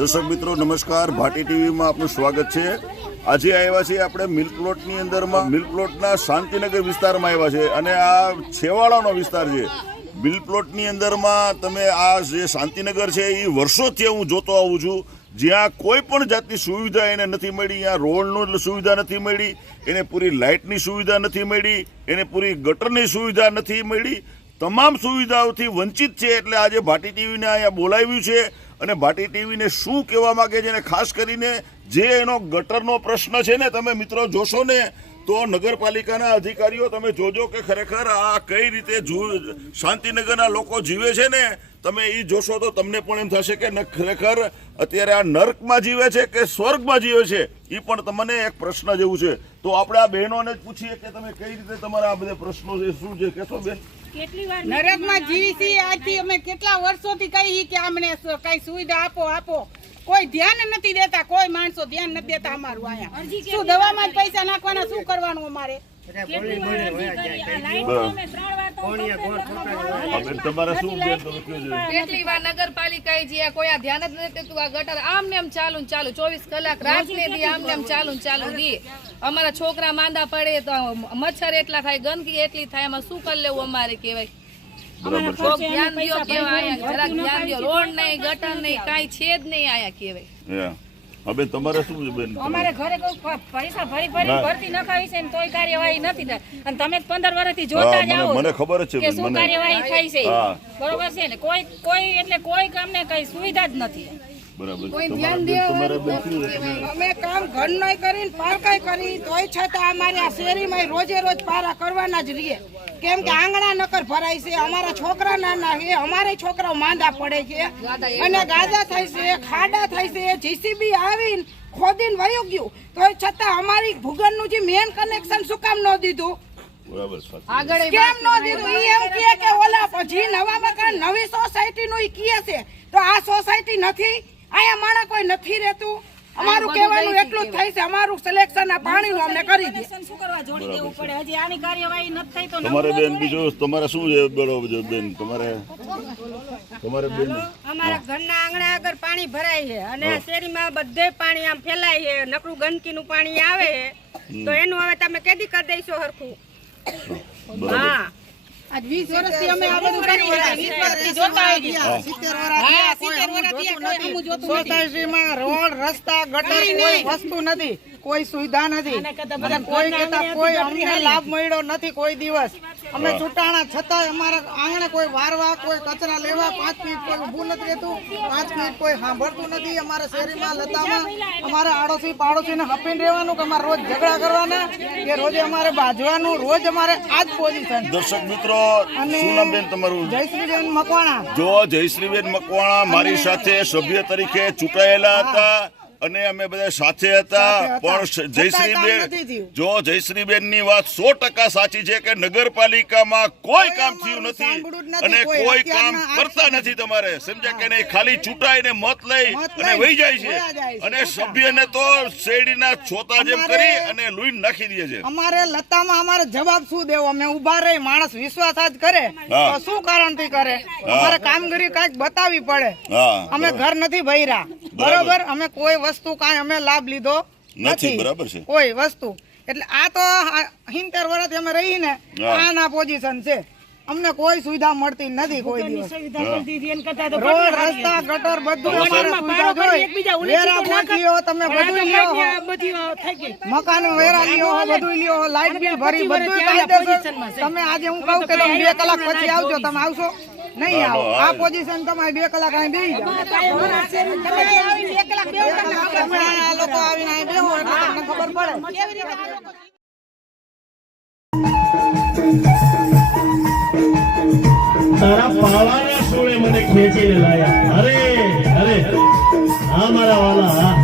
દર્શક મિત્રો, નમસ્કાર. ભાટી ટીવીમાં આપનું સ્વાગત છે. આજે આવ્યા છીએ આપણે મિલ્ક પ્લોટની અંદરમાં. મિલ્ક પ્લોટના શાંતિનગર વિસ્તારમાં આવ્યા છે અને આ છેવાડાનો વિસ્તાર છે. મિલ્ક પ્લોટની અંદરમાં તમે આ જે શાંતિનગર છે, એ વર્ષોથી હું જોતો આવું છું. જ્યાં કોઈ પણ જાતની સુવિધા એને નથી મળી. ત્યાં રોડનું સુવિધા નથી મળી. એને પૂરી લાઇટની સુવિધા નથી મળી. એને પૂરી ગટરની સુવિધા નથી મળી. તમામ સુવિધાઓથી વંચિત છે એટલે આજે ભાટી ટીવીને અહીંયા બોલાવ્યું છે. અને ભાટી ટીવીને શું કહેવા માંગે છે અને ખાસ કરીને જે એનો ગટરનો પ્રશ્ન છે ને તમે મિત્રો જોશો ને, તો નગરપાલિકાના અધિકારીઓ તમે જોજો કે ખરેખર આ કઈ રીતે શાંતિનગરના લોકો જીવે છે ને, તમે એ જોશો તો તમને પણ એમ થશે કે ખરેખર અત્યારે આ નર્કમાં જીવે છે કે સ્વર્ગમાં જીવે છે? એ પણ તમને એક પ્રશ્ન જેવું છે. તો આપણે આ બહેનોને જ પૂછીએ કે તમે કઈ રીતે તમારા આ બધા પ્રશ્નો છે, શું છે? કહેશો બેન. નરકમાં જીવી છીએ આજથી અમે કેટલા વર્ષોથી કહી કે અમને કઈ સુવિધા આપો આપો. કોઈ ધ્યાન નથી દેતા કોઈ માણસો ધ્યાન નથી દેતા અમારું અહીંયા. શું દવામાં જ પૈસા નાખવાના? શું કરવાનું અમારે? કેટલી વાર નગરપાલિકાએ જે કોઈ આ ધ્યાન જ નથી આ ગટર આમ ને આમ ચાલુ ચાલુ. ચોવીસ કલાક રાત ને દી આમ ને આમ ચાલુ ચાલુ દી. અમારા છોકરા માંદા પડે તો મચ્છર એટલા થાય ગંદકી એટલી થાય એમાં શું કરી લેવું અમારે કહેવાય? કોક ધ્યાન દો કેવાય જરાક ધ્યાન દ્યો. રોડ નહીં ગટર નહીં કાંઈ છે જ નહીં આયા કહેવાય. હા. બેન તમારે શું છે બેન? અમારે ઘરે કોઈ પૈસા ભરી ભરી ભરતી નખાવી છે ને તોય કાર્યવાહી નથી થાય. અને તમે જ પંદર વર્ષથી હા, જોતા જ મને આવો મને ખબર છે કે શું કાર્યવાહી થઈ છે. બરોબર છે ને? કોઈ કોઈ એટલે કોઈ કામને કઈ સુવિધા જ નથી. બરાબર અમે કામ ઘરનું કરીને પારકાઈ કરી તોય છતાં અમારે આ શેરીમાં રોજે રોજ પારા કરવાના જ રહીએ. કેમ કે આંગણા નકર ભરાય છે અમારા છોકરા નાના છે અમારે છોકરાઓ માંદા પડે છે. અને ગાદા થાય છે ખાડા થાય છે જીસીબી આવીને ખોદીને વયું ગયું. તો છતાં અમારી ભૂગનનું જે મેન કનેક્શન શું કામ ન દીધું? કેમ ન દીધું? ઈ એમ કહે કે ઓલા પછી નવા મકાન નવી સોસાયટી નું ઈ કહે છે. તો આ સોસાયટી નથી? અહીંયા માણસ કોઈ નથી રહેતું? અમારું કહેવાનું એટલું જ થાય છે. અમારું સિલેક્શન આ પાણીનું અમને કરી દે. શું કરવા જોડી દેવું પડે? હજી આની કાર્યવાહી નથી થઈ તો તમારે બેન બીજું તમારે શું છે? બોલો બેન તમારે તમારે બેન. અમારા ઘરના આંગણા આગળ પાણી ભરાય છે અને આ શેરીમાં બધે પાણી આમ ફેલાય છે. નકરું ગંદકીનું પાણી આવે છે. તો એનું હવે તમે કેદી કરી દઈશો હરખું? હા. આજ 20 વર્ષથી અમે આ બધું કરી રહ્યા 20 વર્ષથી જોતા આવી ગયા. 70 વર્ષથી આ કોઈ હમું જોતું નથી. સોસાયટીમાં રોડ રસ્તા ગટર કોઈ વસ્તુ નથી. કોઈ સુવિધા નથી. કોઈ કોઈ અમને લાભ મળ્યો નથી કોઈ દિવસ. અમે છૂટાણા છતાંય અમારા આંગણે કોઈ વારવા કોઈ કચરા લેવા પાંચ મિનિટ કોઈ ઊભું નથી રહેતું પાંચ મિનિટ કોઈ સાંભળતું નથી. અમારા શેરીમાં લતામાં અમારે આડોશી પાડોશીને હપીને રહેવાનું કે અમારે રોજ ઝઘડા કરવાના કે રોજે અમારે બાજવાનું રોજ અમારે આ જ પોઝિશન દર્શક મિત્રો અને તમારું જય જયશ્રીબેન મકવાણા. જો જયશ્રીબેન મકવાણા મારી સાથે સભ્ય તરીકે ચૂંટાયેલા હતા અને અમે બધા સાથે હતા. પણ જયશ્રીબેન. જો જયશ્રીબેનની વાત સો ટકા સાચી છે કે નગરપાલિકામાં કોઈ કામ થયું નથી. અને કોઈ કામ કરતા નથી તમારે. સમજ્યા કે નહીં? ખાલી ચૂંટાઈને મત લઈ અને વહી જાય છે. અને સભ્યને તો શેરડીના છોતા જેમ કરી અને લુઈન નાખી દે છે. અમારે લતામાં અમારે જવાબ શું દેવો? અમે ઊભા રહી માણસ વિશ્વાસ જ કરે તો શું કારણથી કરે? અમારે કામગીરી કાંઈક બતાવવી પડે. અમે ઘર નથી ભર્યા. બરોબર? અમે કોઈ વસ્તુ કાંઈ અમે લાભ લીધો નથી, બરાબર છે. કોઈ વસ્તુ. એટલે આ તો હિંતેર વર્ષથી અમે રહી ને હા. આના પોઝિશન છે. અમને કોઈ સુવિધા મળતી નથી કોઈ દિવસ. રોડ રસ્તા ગટર બધું અમારે સુવિધા વેરા તમે બધું લ્યો મકાન વેરા લ્યો બધું લ્યો લાઇટ બિલ ભરી બધું કાયદેસર તમે આજે હું કહું કે તમે બે કલાક પછી આવજો તમે આવશો? નહીં આવો. આ પોઝિશન તમારે બે કલાક અહીં જાઓ. બેહો આ લોકો આવીને અહીં બેહો એટલે તમને ખબર પડે. કેવી રીતે આ લોકો તારા પાવાના સોળે મને ખેંચીને લાયા. અરે અરે. હા મારા વાલા હા.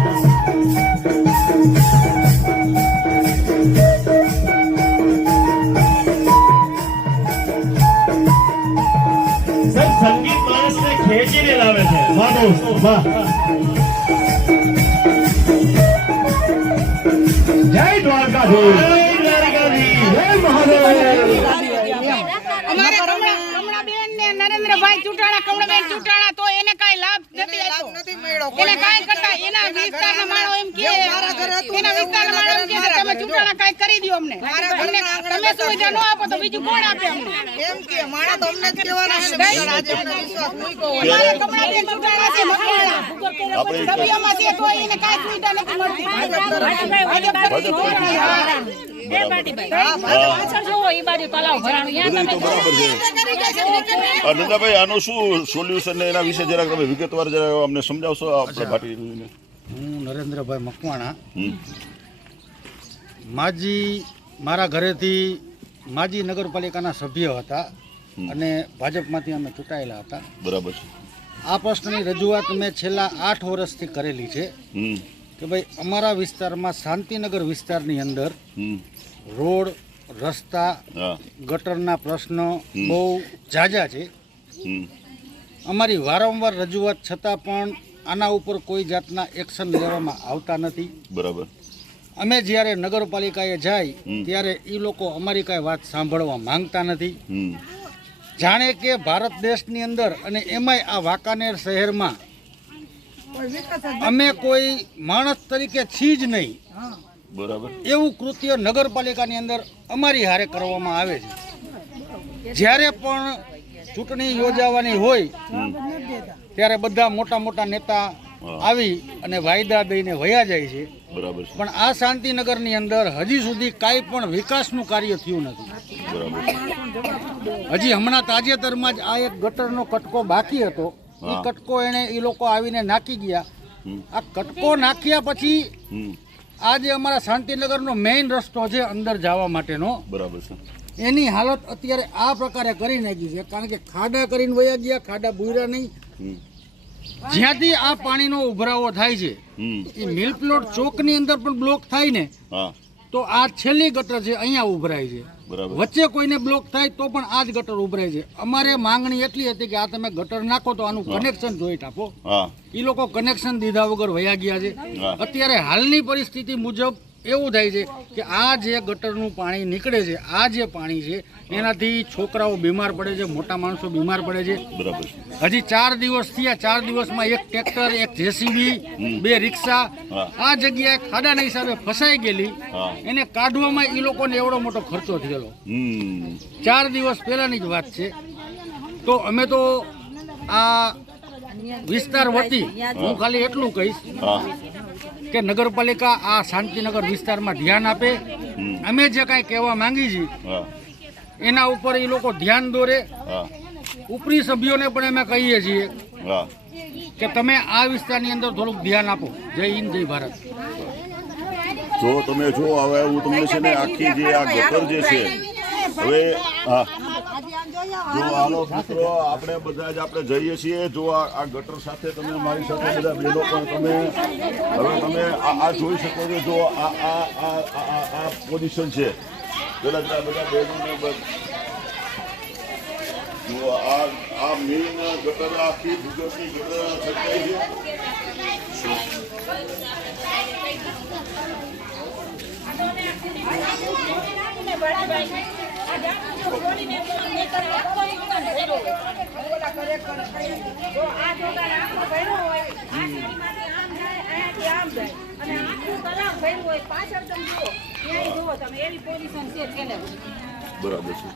અમારે કમળા- કમળાબેન ને નરેન્દ્ર ચૂંટાણા કમળાબેન ચૂંટાણા તો એને કાંઈ લાભ નથી લાભ આપ્યો નથી મળ્યો એને કાઈ કરતા એના વિસ્તારના માણો એમ કે મારા ઘરે હતું, એના વિસ્તારના માણો એમ કે તમે ચૂંટણા કાઈ કરી દ્યો અમને. અમને તમે સુવિધા ન આપો તો બીજું કોણ આપે અમને? એમ કે માણસ તો અમને જ કહેવાના છે. આજે અમને વિશ્વાસ મૂક્યો મારા અમારે કમળાબેન ચૂંટણા છે મકવાણા. આપણે સભ્યમાં છે તો એને કાઈ સુવિધા નથી મળતી. ભાજપ તરફથી. નંદાભાઈ આનું શું સોલ્યુશન એના વિશે જરાક તમે વિગતવાર જરા અમને સમજાવશો આપણે ભાટી હું નરેન્દ્રભાઈ મકવાણા. માજી મારા ઘરેથી માજી નગરપાલિકાના સભ્ય હતા અને ભાજપમાંથી અમે ચૂંટાયેલા હતા. બરાબર છે. આ પ્રશ્નની રજૂઆત મેં છેલ્લા આઠ વર્ષથી કરેલી છે. કે ભાઈ અમારા વિસ્તારમાં શાંતિનગર વિસ્તારની અંદર રોડ રસ્તા ગટરના પ્રશ્નો બહુ ઝાઝા છે. અમારી વારંવાર રજૂઆત છતાં પણ આના ઉપર કોઈ જાતના એક્શન લેવામાં આવતા નથી. બરાબર. અમે જ્યારે નગરપાલિકાએ જાય ત્યારે એ લોકો અમારી કાંઈ વાત સાંભળવા માંગતા નથી. જાણે કે ભારત દેશની અંદર અને એમાંય આ વાંકાનેર શહેરમાં અમે કોઈ માણસ તરીકે છી જ નહીં. બરાબર. એવું કૃત્ય નગરપાલિકાની અંદર અમારી હારે કરવામાં આવે છે. જ્યારે પણ ચૂંટણી યોજાવાની હોય ત્યારે બધા મોટા મોટા નેતા આવી અને વાયદા દઈને વયા જાય છે. બરાબર પણ આ શાંતિનગરની અંદર હજી સુધી કાંઈ પણ વિકાસનું કાર્ય થયું નથી. હજી હમણાં તાજેતરમાં જ આ એક ગટરનો કટકો બાકી હતો. એ કટકો એને એ લોકો આવીને નાખી ગયા. આ કટકો નાખ્યા પછી આજે આ જે અમારા શાંતિનગરનો મેઇન રસ્તો છે અંદર જવા માટેનો બરાબર છે. એની હાલત અત્યારે આ પ્રકારે કરી નાખી છે. કારણ કે ખાડા કરીને વયા ગયા ખાડા બુર્યા નહીં. જ્યાંથી આ પાણીનો ઉભરાવો થાય છે એ મિલ પ્લોટ ચોકની અંદર પણ બ્લોક થાય ને હા. તો આ છેલ્લી ગટર છે અહીંયા ઉભરાય છે. વચ્ચે કોઈને બ્લોક થાય તો પણ આ જ ગટર ઉભરાય છે. અમારે માંગણી એટલી હતી કે આ તમે ગટર નાખો તો આનું કનેક્શન જોઈટ આપો. એ લોકો કનેક્શન દીધા વગર વયા ગયા છે. અત્યારે હાલની પરિસ્થિતિ મુજબ એવું થાય છે કે આ જે ગટરનું પાણી નીકળે છે આ જે પાણી છે એનાથી છોકરાઓ બીમાર પડે છે મોટા માણસો બીમાર પડે છે. બરાબર હજી ચાર દિવસ થયા ચાર દિવસમાં એક ટ્રેક્ટર એક જેસીબી બે રિક્ષા આ જગ્યાએ ખાડાના હિસાબે ફસાઈ ગયેલી. એને કાઢવામાં એ લોકોને એવડો મોટો ખર્ચો થયેલો. ચાર દિવસ પહેલાની જ વાત છે. તો અમે તો આ વિસ્તાર વતી હું ખાલી એટલું કહીશ. કે નગરપાલિકા આ શાંતિનગર વિસ્તારમાં ધ્યાન આપે. અમે જે કાંઈ કહેવા માંગી છીએ એના ઉપર એ લોકો ધ્યાન દોરે. ઉપરી સભ્યોને પણ અમે કહીએ છીએ કે તમે આ વિસ્તારની અંદર થોડુંક ધ્યાન આપો. જય હિન્દ જય ભારત. જો તમે જો હવે હું તમને છે ને આખી જે આ ગટર જે છે હવે હા. હાલો મિત્રો આપણે બધા જ આપણે જઈએ છીએ. જો આ આ ગટર સાથે તમે મારી સાથે બધા મેલો પણ તમે હવે તમે આ આ જોઈ શકો છો જો આ આ આ આ આ પોઝિશન છે. પેલા બધા બધા બહેનોને બ- જો આ આ મેઇન ગટર આખી ગુજરાતની ગટર છટકાઈ છે. બરાબર છે.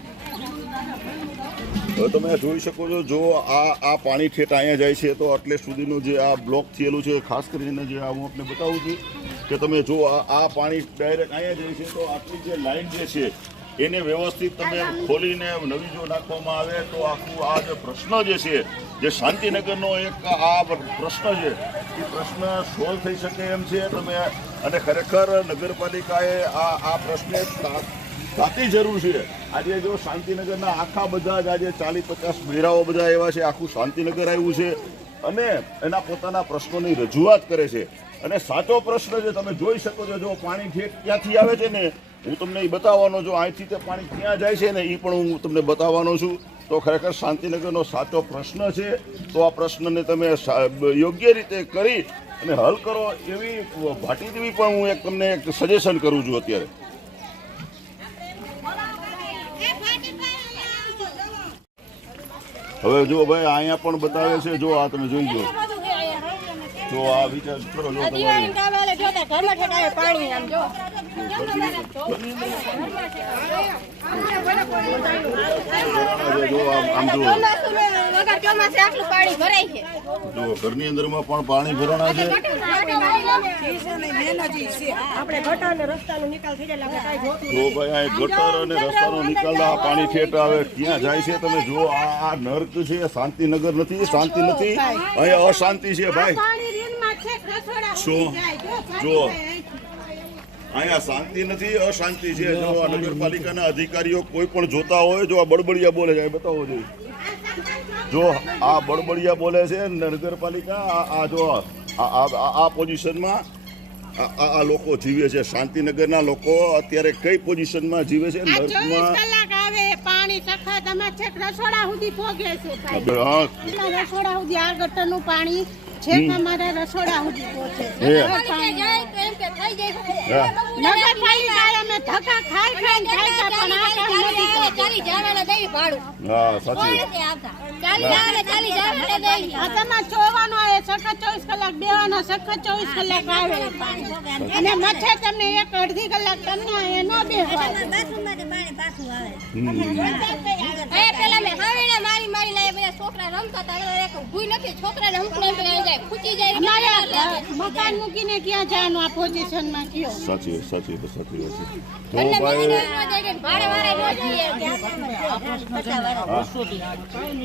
હવે તમે જોઈ શકો છો, જો આ આ પાણી ઠેઠ અહીંયા જાય છે, તો એટલે સુધીનું જે આ બ્લોક થયેલું છે, ખાસ કરીને જે આ હું આપને બતાવું છું, કે તમે જો આ પાણી ડાયરેક્ટ અહીંયા જાય છે, તો આટલી જે લાઈન જે છે એને વ્યવસ્થિત તમે ખોલીને નવી જો નાખવામાં આવે તો આખું આ જે પ્રશ્ન જે છે જે શાંતિનગરનો એક આ પ્રશ્ન છે એ પ્રશ્ન સોલ્વ થઈ શકે એમ છે તમે. અને ખરેખર નગરપાલિકાએ આ આ પ્રશ્ને તાતી જરૂર છે. આજે જો શાંતિનગરના આખા બધા જ આજે ચાલીસ પચાસ મેળાઓ બધા એવા છે આખું શાંતિનગર આવ્યું છે. અને એના પોતાના પ્રશ્નોની રજૂઆત કરે છે. અને સાચો પ્રશ્ન જે તમે જોઈ શકો છો જો પાણી ઠેઠ ક્યાંથી આવે છે ને હું તમને એ બતાવવાનો છું, અહીંથી તે પાણી ક્યાં જાય છે ને એ પણ હું તમને બતાવવાનો છું. તો ખરેખર શાંતિનગરનો સાચો પ્રશ્ન છે. તો આ પ્રશ્નને તમે યોગ્ય રીતે કરી અને હલ કરો એવી ભાટી દેવી પણ હું એક તમને એક સજેશન કરું છું અત્યારે. હવે જો ભાઈ અહીંયા પણ બતાવે છે. જો આ તમે જોઈ લો. જો આ વિચાર કરો જો તમારે પાણી જો વગર ચોમાસે આટલું પાણી જો. ઘરની પણ પાણી ભરાણા છે. જો ભાઈ આ ગટર અને રસ્તાનો નિકાલ આ પાણી ઠેઠ આવે. ક્યાં જાય છે તમે જો આ નર્ક છે શાંતિનગર નથી શાંતિ નથી. અહીંયા અશાંતિ છે ભાઈ. રસોડા શું જો જો અહીંયા શાંતિ નથી અશાંતિ છે. જો આ નગરપાલિકાના અધિકારીઓ કોઈ પણ જોતા હોય જો આ બળબડિયા બોલે છે આ બતાવો જોઈએ જો આ બળબડિયા બોલે છે નગરપાલિકા આ આ જો આ આ- આ આ પોઝિશનમાં આ લોકો જીવે છે. શાંતિનગરના લોકો અત્યારે કઈ પોઝિશનમાં જીવે છે? નર્કમાં આવે પાણી સખા અમારે છેક રસોડા સુધી ભોગે છે ભાઈ. રસોડા સુધી આ ગટરનું પાણી છેક અમારા રસોડા સુધી પહોંચે છે. હે. ઘર પાણી. હા. નગરપાલિકાએ અમે ધક્કા ખાઈ ખાઈને ખાઈ પણ આ કામ નથી કરતું. હા. સાચી આ તમારે જોવાનો એ સખત ચોવીસ કલાક બેવાનો સખત ચોવીસ કલાક આવે. અને મચ્છર તમને એક અડધી કલાક તમને એ ન બેસવાય અમારે મકાન મૂકીને ક્યાં જવાનું આ પોઝિશનમાં કયો? સાચી સાચી સાચી વાત છે. તો ભાઈ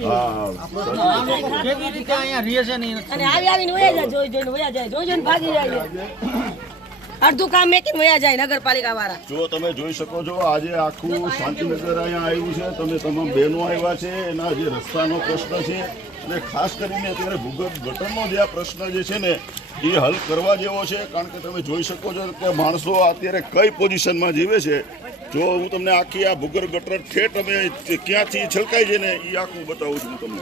હા હા કેવી રીતે અહીંયા રહે છે ને અને આવી આવીને વયા જાય જોઈ જોઈને વયા જાય જોઈ જોઈને ભાગી જાય. અડધું કામ મેકીને વયા જાય નગરપાલિકા વાળા જો તમે જોઈ શકો છો, આજે આખું શાંતિનગર અહીંયા આવ્યું છે. તમે તમામ બહેનો આવ્યા છે. એના જે રસ્તાનો પ્રશ્ન છે અને ખાસ કરીને અત્યારે ભૂગર્ભ ગટરનો જે આ પ્રશ્ન જે છે ને, એ હલ કરવા જેવો છે. કારણ કે તમે જોઈ શકો છો કે માણસો અત્યારે કઈ પોઝિશનમાં જીવે છે. જો હું તમને આખી આ ભૂગર્ભ ગટર ઠેઠ અમે ક્યાંથી છલકાઈ છે ને એ આખું બતાવું છું તમને.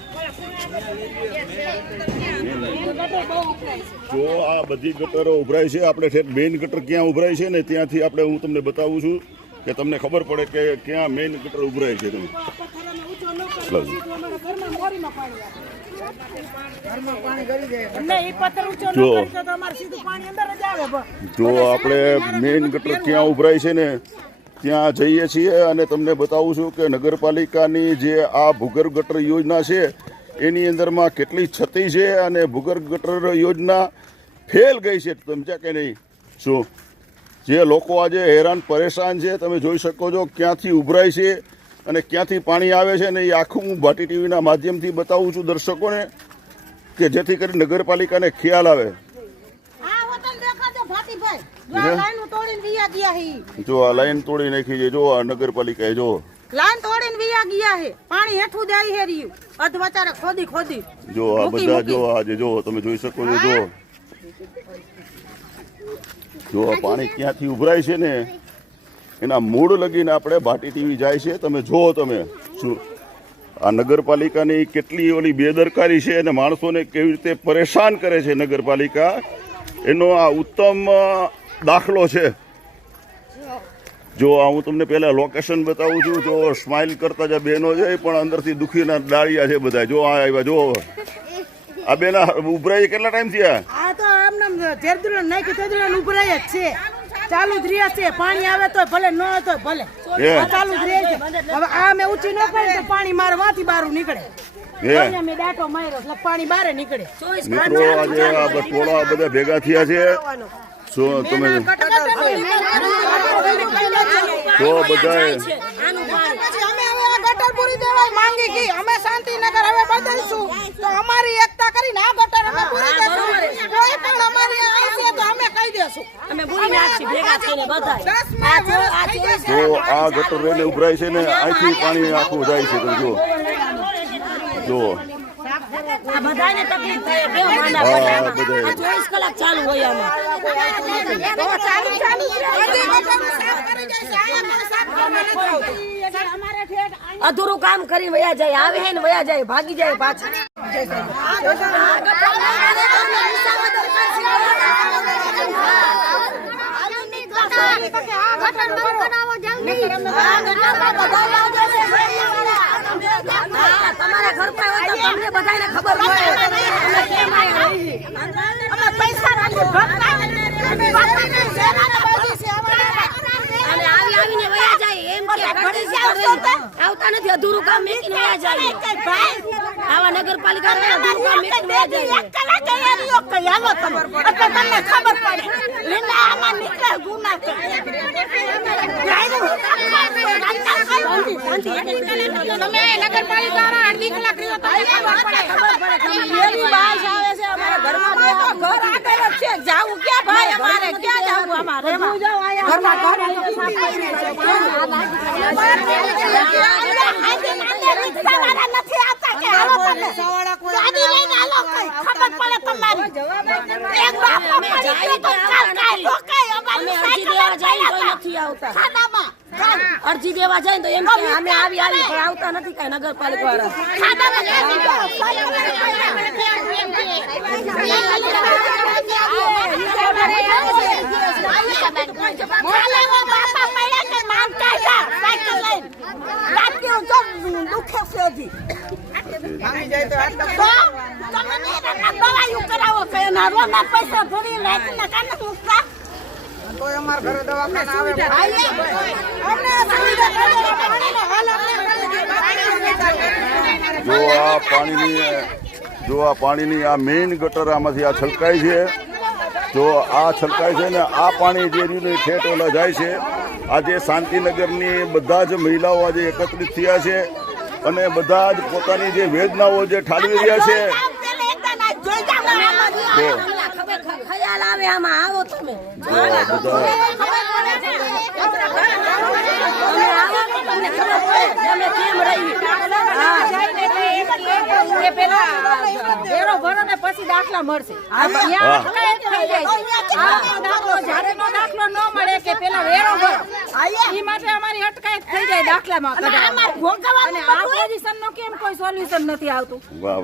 જો આ બધી ગટરો ઉભરાય છે આપણે ઠેઠ મેઇન ગટર ક્યાં ઉભરાય છે ને ત્યાંથી આપણે હું તમને બતાવું છું કે તમને ખબર પડે કે ક્યાં મેઇન ગટર ઉભરાય છે તમે. જો. આપણે મેઇન ગટર ક્યાં ઉભરાય છે ને ત્યાં જઈએ છીએ અને તમને બતાવું છું કે નગરપાલિકાની જે આ ભૂગર્ભ ગટર યોજના છે એની અંદરમાં કેટલી છતી છે અને ભૂગર્ભ ગટર યોજના ફેલ ગઈ છે સમજ્યા કે નહીં? શું? જે લોકો આજે હેરાન પરેશાન છે તમે જોઈ શકો છો ક્યાંથી ઉભરાય છે અને ક્યાંથી પાણી આવે છે ને એ આખું હું ભાટી ટીવીના માધ્યમથી બતાવું છું દર્શકોને કે જેથી કરી નગરપાલિકાને ખ્યાલ આવે. જો આ લાઈન તોડી નાખી છે જો આ નગરપાલિકાએ જો. લાઈન તોડીને વિયા ગયા હે પાણી હેઠું જાય હે રહ્યું. અધવચારે ખોદી ખોદી. જો આ બધા જો આજે જો તમે જોઈ શકો છો જો. જો આ પાણી ક્યાંથી ઉભરાય છે ને? એના મૂળ લગીને આપણે ભાટી ટીવી જાય છે. તમે જુઓ તમે. આ નગરપાલિકાની કેટલી ઓલી બેદરકારી છે અને માણસોને કેવી રીતે પરેશાન કરે છે નગરપાલિકા. એનો આ ઉત્તમ દાખલો છે. જો આ હું તમને પહેલાં લોકેશન બતાવું છું જો સ્માઇલ કરતા જે બહેનો છે એ પણ અંદરથી દુખીના ડાળિયા છે બધા. જો આ આવ્યા જો. આ બેના ઉભરાય કેટલા ટાઈમ થયા? આ તો આમને જેરદુલા નાખી તેરદુલા ઉભરાય જ છે. ચાલુ જ રહ્યા છે. પાણી આવે તો ભલે ન આવે તો ભલે. ચાલુ જ રહે છે. હવે આ મેં ઊંચી ન કરી તો પાણી મારે વાથી બહાર નીકળે. પાણી બારે નીકળે. મિત્રો આજે આ બધા ભેગા થયા છે. શું તમે જો બધાએ અમે હવે આ ગટર પૂરી માંગી ગઈ અમે શાંતિનગર હવે બદલશું. તો અમારી એકતા કરીને આ ગટર અમે પૂરી દેશું કોઈ પણ અમારી આવશે તો અમે કહી દેશું. અમે ભૂલી નાખી ભેગા થઈને. જો આ ગટર ઉભરાય છે ને અહીંથી પાણી આખું જાય છે જો. જુઓ આ બધાને તકલીફ થાય કેવા માંડા પડે આ ચોવીસ કલાક ચાલુ હોય આમાં. અધૂરું કામ કરી વયા જાય આવે હે ને વયા જાય ભાગી જાય પાછા. હા, તમારા ઘર પર હોય તો તમને બધાને ખબર હોય. અમે કેમ આયા છીએ. અને આવી આવીને વયા જાય એમ કે. આવતા નથી. અધૂરું કામ મેકીને વયા જાય. આવા નગરપાલિકા અધૂરું કામ મેકીને વયા જાય. તમે નગરપાલિકાના અડધી કલાક રહ્યો તો એવી બાજ આવે છે અમારા ઘરમાં ઘર આગળ જ છે જાવું ક્યાં ભાઈ અમારે ક્યાં જાવું અમારે ઘરમાં ઘર રિક્ષાવાળા કોઈ અમને આવતા અમે અરજી દેવા જાય તો નથી આવતા અરજી દેવા જાય તો એમ કે અમે આવી આવી પણ આવતા નથી કઈ નગરપાલિકા વાળા. ભાંગી જાય તો આટલા તોય અમારા ઘરે દવાખાના આવે જો આ પાણીની જો આ પાણીની આ મેઇન ગટર આમાંથી આ છલકાય છે જો આ છલકાય છે ને આ પાણી જે રહ્યું ને ઠેઠ ઓલા જાય છે આજે શાંતિનગરની બધા જ મહિલાઓ આજે એકત્રિત થયા છે અને બધા જ પોતાની જે વેદનાઓ જે ઠાલવી રહ્યા છે ખ્યાલ આવે આમાં. આવો તમે. તમે આવો તમને ખબર પડે અમે કેમ રહી પેલા વેરો ભરો ને પછી દાખલા મળશે. દાખલો નો દાખલો ન મળે કે પેલા વેરો ભરો ઈ માટે અમારી અટકાયત થઈ જાય દાખલામાં અને આ પોઝિશનનું કેમ કોઈ સોલ્યુશન નથી આવતું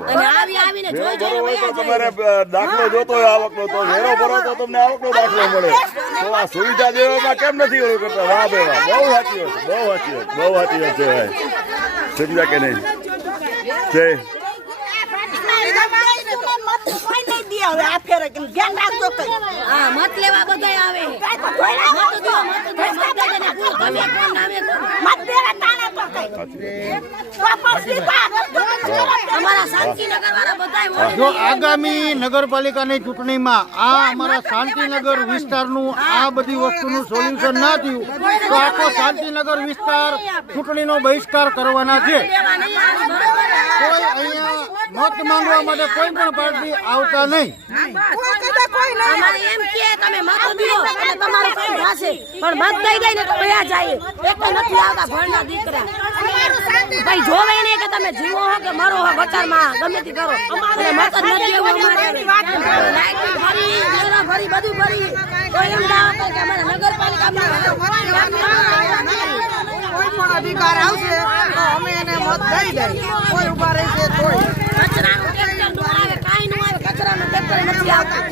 અને આવી. આવીને જોઈ તો તમારે દાખલો જોતો હોય આવકનો તો. વેરો ભરો તો તમને આવકનો દાખલો મળે. તો આ સુવિધા દેવામાં કેમ નથી કરતા? વાહ બે બહુ સાચી વાત બહુ સાચી વાત બહુ સાચી વાત છે ભાઈ સમજ્યા કે નહીં. છે હા મત લેવા બધાય આવે. મત દો મત દો મત દે ને પૂરું તમે કોણ નામે અમારા શાંતિનગર વાળા બધાય જો આગામી નગરપાલિકાની ચૂંટણીમાં આ અમારા શાંતિનગર વિસ્તારનું આ બધી વસ્તુનું સોલ્યુશન ના થયું તો આખો શાંતિનગર વિસ્તાર ચૂંટણીનો બહિષ્કાર કરવાના છે. કોઈ મત માંગવા માટે કોઈ પણ પાર્ટી આવતા નહીં. એમ કે તમે મત દો અને તમારું કામ થશે પણ મત દઈ દઈને તો વયા જાય. એક નથી આવતા ભણના દીકરા. ભાઈ જોવે નહીં કે તમે જીવો હો કે મરો હો બચારમાં ગમે તે કરો. અમારે મત નથી એવું અમારે. ભરી બધું ભરી. તો એમ ના કે અમારે નગરપાલિકામાં કોઈ પણ અધિકાર આવશે તો અમે એને મત દઈ દઈ. કોઈ ઊભા રહેશે તોય. કાંઈ નથી આવતું.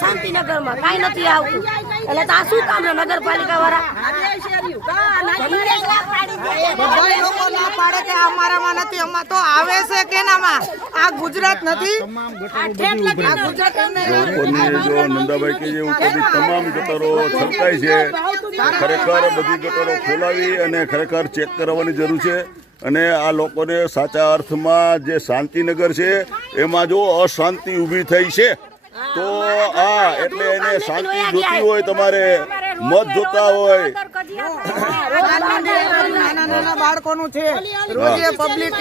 શાંતિનગરમાં કાંઈ નથી આવતું. એટલે આ શું કામ નગરપાલિકા વાળા લોકો પાડે કે અમારામાં નથી અમાર તો આવે છે કેનામાં આ ગુજરાત નથી. આ ગુજરાત નંદાભાઈ કે એવું તમામ ગટરો છલકાય છે. ખરેખર બધી ગટરો ખોલાવી અને ખરેખર ચેક કરાવવાની જરૂર છે. અને આ લોકોને સાચા અર્થમાં જે શાંતિનગર છે, એમાં જો અશાંતિ ઊભી થઈ છે, તો આ એટલે એને શાંતિ જોતી હોય તમારે, મત જોતા હોય. પબ્લિક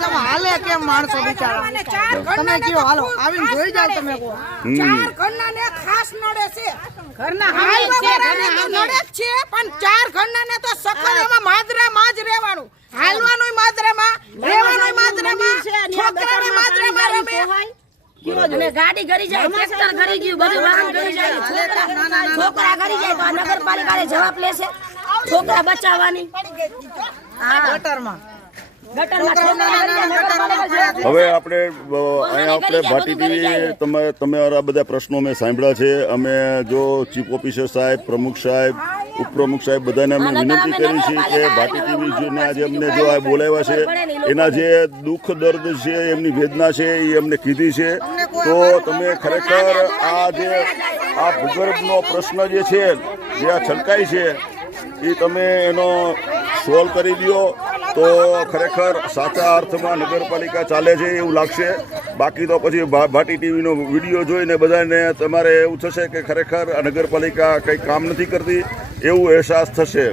તમે હાલે કેમ માણસો બિચારા? તમે કયો હાલો આવીને ચાર ને ખાસ પણ ચાર ઘરના તો સખત એમાં જ રહેવાનું. હાલવાનું માદરા છોકરા ને ગાડી ઘરી જાય ઘરી ગયું બધું વાહન ઘરી જાય. છોકરા ઘરી જાય તો નગરપાલિકા જવાબ લેશે. છોકરા બચાવવાની. ગટરમાં. હવે આપણે અહીંયા આપણે ભાટી ટીવી તમે તમે આ બધા પ્રશ્નો મેં સાંભળ્યા છે. અમે જો ચીફ ઓફિસર સાહેબ પ્રમુખ સાહેબ ઉપપ્રમુખ સાહેબ બધાને અમે વિનંતી કરી છે કે ભાટી ટીવી જે આજે અમને જો આ બોલાવ્યા છે એના જે દુઃખ દર્દ છે એમની વેદના છે એ અમને કીધી છે. તો તમે ખરેખર આ જે આ ભૂગર્ભનો પ્રશ્ન જે છે જે આ છલકાય છે એ તમે એનો સોલ્વ કરી દો. તો ખરેખર સાચા અર્થમાં નગરપાલિકા ચાલે છે એવું લાગશે. બાકી તો પછી ભાટી ટીવીનો વીડિયો જોઈને બધાને તમારે એવું થશે કે ખરેખર નગરપાલિકા કંઈ કામ નથી કરતી? એવું અહેસાસ થશે.